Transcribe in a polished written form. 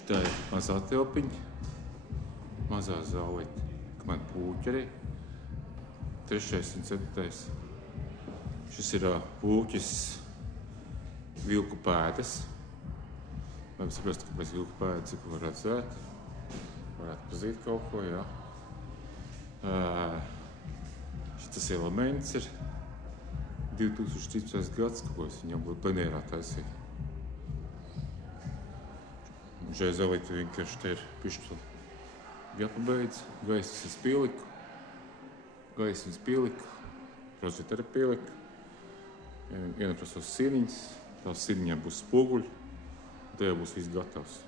Šitā ir mazā telpiņa, mazā zālīte, kamēr pūķi arī. 3. un 7. Šis ir pūķis vilku pēdas. Labi saprast, kāpēc vilku pēdas, ko var redzēt. Varētu pazīt kaut ko, jā. Šitas elements ir 2013. gads, ko es viņam būtu plenērā taisīju. Šajā zālīte vienkārši te ir pišķi jāpabeidz. Gaismas pieliku, rozet arī pieliku. Ienetos tos sieniņas, tās sieniņām būs spoguļi, un tajā būs viss gatavs.